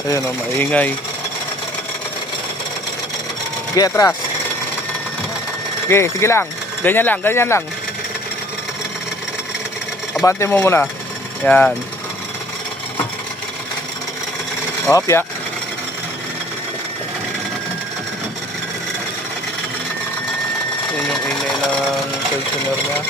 Ayun o, maingay. Sige, atras. Sige, sige lang. Ganyan lang, ganyan lang. Abante mo muna. Yan. Hop, ya. Yan yung ingay ng tensioner niya.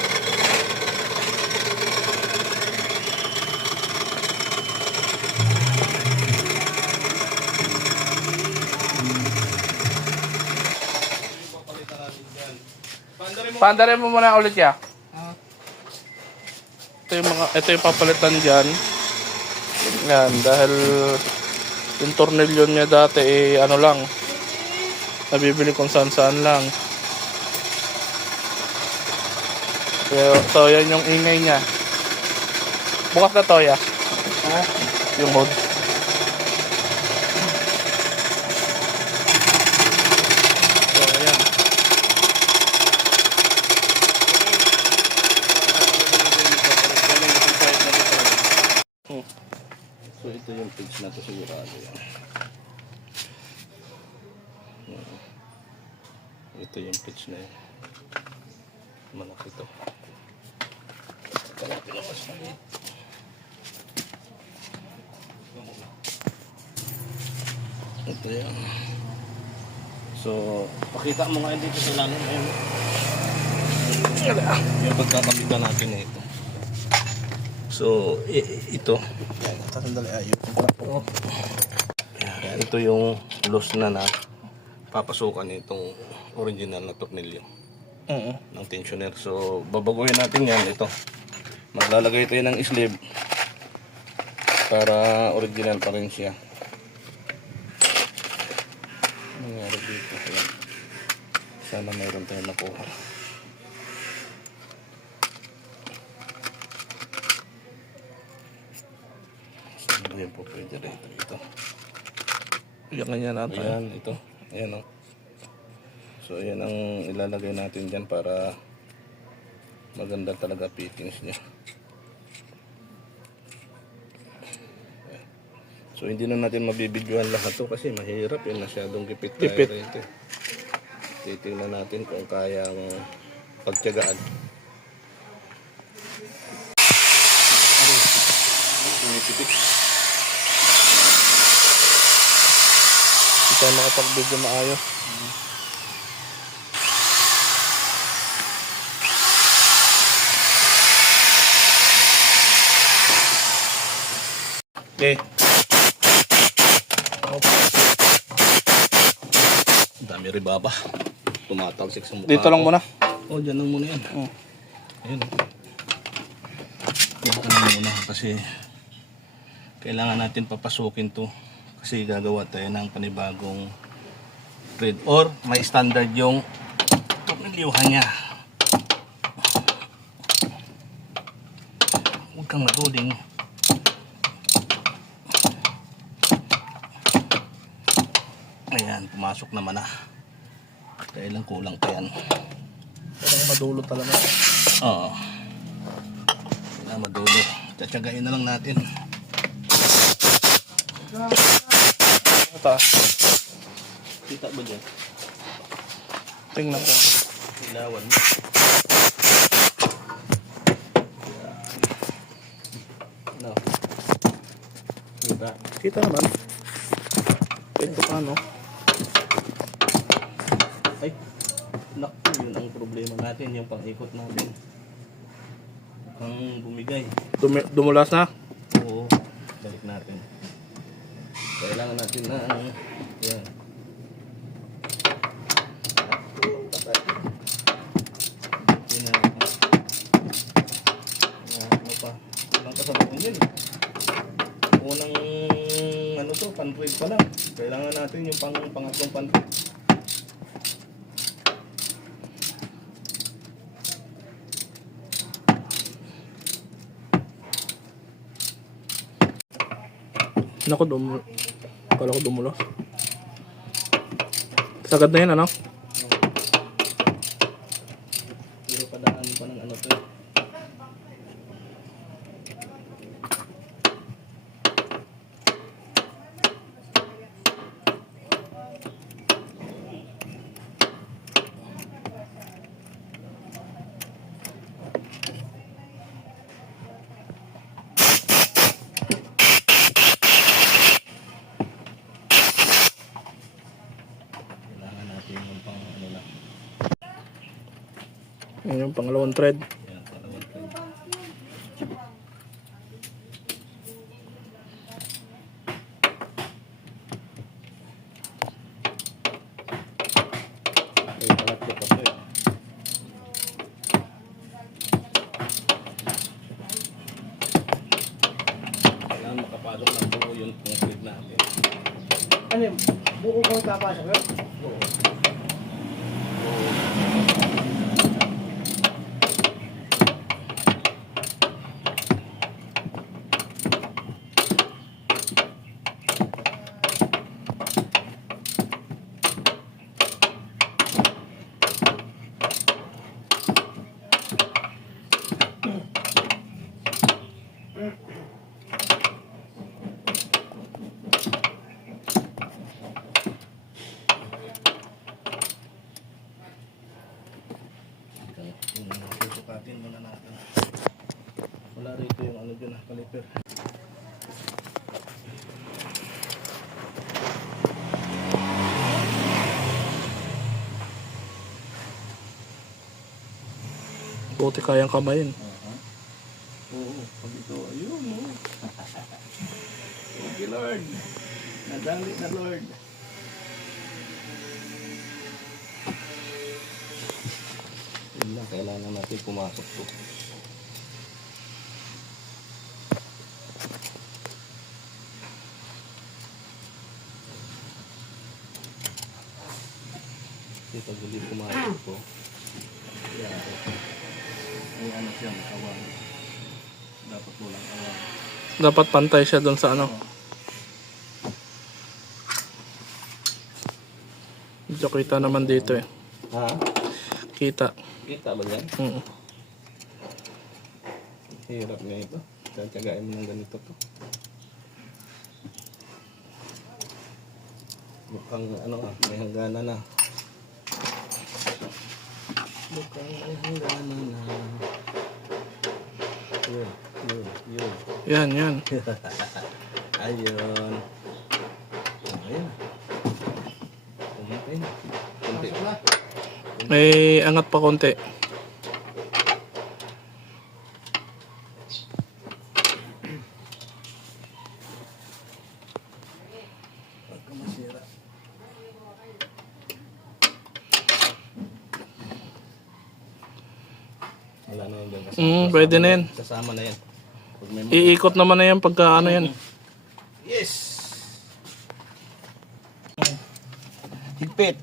Paandarin mo muna ulit ya. Ito yung papalitan diyan. Yan, dahil yung tornilyo niya dati ano lang, nabibili kung saan lang. So yan yung ingay niya. Bukas na to ya. Yung hood. So ito yung page na to sigurado yan. Ito yung page na yan. Malaki ito. Kaya pinamas maliit. Ito yan. So pakita mo nga dito sa lalim ngayon. Yung pagkakabitan natin na ito. So ito. Sandali ayun. Ito yung loose na papasukan nitong original na tornilyo ng tensioner. So babaguhin natin yan. Ito maglalagay tayo ng sleeve para original pa rin siya. Nangyari dito. Sana mayroon tayong nakuha. Yan po pwede rito. Ito. Yan ganyan natin. Ayan, ito. Ayan o. So, ayan ang ilalagay natin dyan para maganda talaga fittings niya. So, hindi na natin mabibidyohan lahat to kasi mahirap yun. Masyadong gipit tayo rito. Titingnan natin kung kayang pagtiyagaan. Pipit. Hindi tayo makapag-video maayos. Okay. Dami ribaba. Tumatalsik sa mukha. Dito lang muna. Oh, dyan lang muna yan. Ayun. Diyan ka lang muna kasi kailangan natin papasukin to kasi gagawa tayo ng panibagong thread or may standard yung tornilyuhan niya. Huwag kang maduling. Ayan, pumasok naman na. Kaya lang kulang pa yan. Parang madulo talaga. Oo. Kailangan madulo. Tsatsagain na lang natin. Ito. Kita ba dyan? Tingnan ko. Ilawan mo. No. Kita. Kita naman. Ito ka no. Ay. Naku, yun ang problema natin. Yung pang-ikot natin. Ang bumigay. Dumulas na? Oo. Balik natin. Kailangan natin na yan. Ano pa? Walang kasabuan yun. Unang ano to, pan-trade pa lang. Kailangan natin yung pangatlong pan-trade. Naku, kala ko dumulas. Sagad na yan, ano? Pero padaan pa ng ano to. Yun yung pangalawang thread. Yan, pangalawang thread. Ay, pangatlo pa to eh. Kailangan makapalok ng buo yung thread natin. Ano yun? Buko ko papasok yun? Oo. Susukatin muna natin. Wala rito yung ano dyan, caliper. Buti kayang kamayin. Oo, pag ito, ayun mo. Thank you, Lord. Nadali na, Lord. Yun lang, kailangan natin pumasok to. Kasi pag hindi pumasok to, yan. May ano siya, makawang. Dapat walang awang. Dapat pantay siya doon sa ano. Medyo kita naman dito eh. Ha? Kita. Kita ba yan? Hirap na ito. Tiyagain mo ng ganito to. Mukhang ano may hangganan na. Mukhang may hangganan na. Yun. Yan, yan. Ayun. Ayun. Kumain. Kunti. May angat pa konti. Pagka masira. Wala na yun dyan. Pwede na yan. Sasama na yan. Pag may Iikot naman na yan pagka ano yan. Yes! Higpit!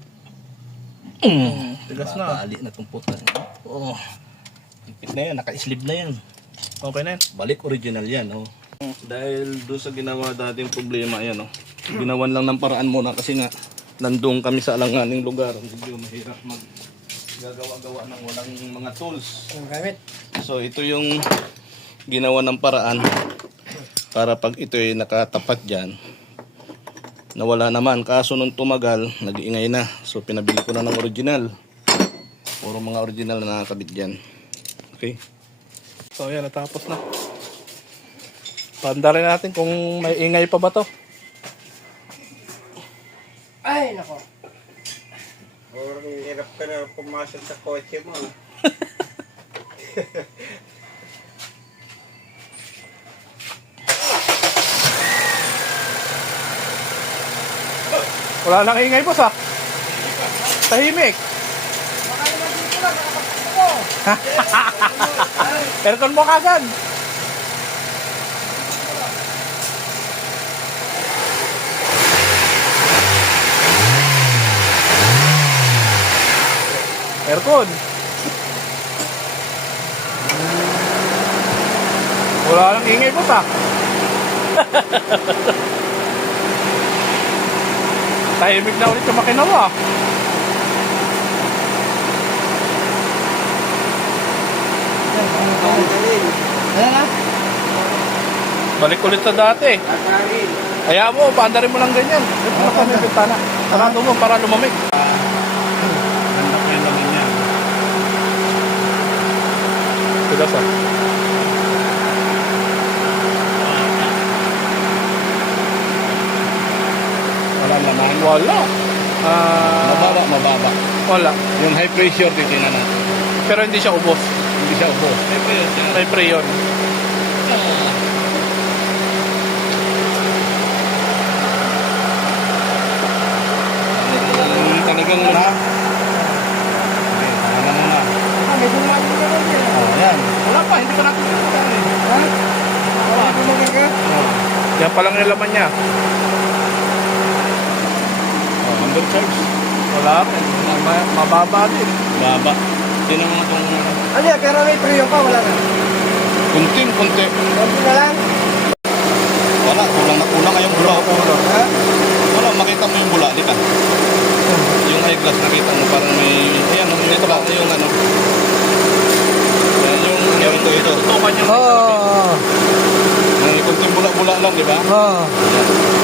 Tigas na. Bali na itong puta. Oh. Higpit na yan. Naka-sleeve na yan. Okay na yan. Balik original yan. Oh. Dahil doon sa ginawa dating problema yan. Oh. Ginawan lang ng paraan muna kasi nga nandun kami sa alanganing lugar. Medyo mahirap gagawa-gawa ng walang mga tools. Ang gamit. So ito yung ginawa ng paraan para pag ito'y nakatapat dyan nawala naman. Kaso nung tumagal nag-iingay na, so pinabili ko na ng original. Puro mga original na nakakabit dyan. Okay, So yan, natapos na. Pandarin natin kung may ingay pa ba to. Ay, nako. Parang hirap ka na pumasok sa kotse mo. Wala nang ingay boss ah. Tahimik. Baka naman dito lang, nakapagpapag ko. Aircon mo kagad. Aircon. Wala nang ingay boss ah. Tahimik na ulit yung makina mo ah. Ano na? Balik ulit sa dati. Asarin. Kaya mo, paandarin mo lang ganyan. Ito na kami, bintana. Sarado mo para lumamig. Ganda ko yung laman niya. Tigas ah. Wala naman. Wala. Mababa. Wala. Yung high pressure titingnan natin. Pero hindi siya ubos. Hindi siya ubo. Siyempre yun siya. May pre yun. Talagang na. Okay, tama muna. May bumahan mo naman yan. Oh, yan. Wala pa, hindi pa natin pinagkutan eh. Ha? Wala ka magaga? Oh, Yan pa lang yung laman niya. undercharge. Wala rin. Mababa din. Baba. Tinan mo itong Ano yan? Pero may priyo pa, wala na. kunting konti. Konti na lang. Wala, kulang ngayong bula. Ha? Wala, makita mo yung bula, di ka? Yung eyeglass, nakita mo parang may, ayan, ito ba, yung ano. Yan, yung ito. Tutukan yung Oo. May kunting bula-bula lang, di ba? Oo.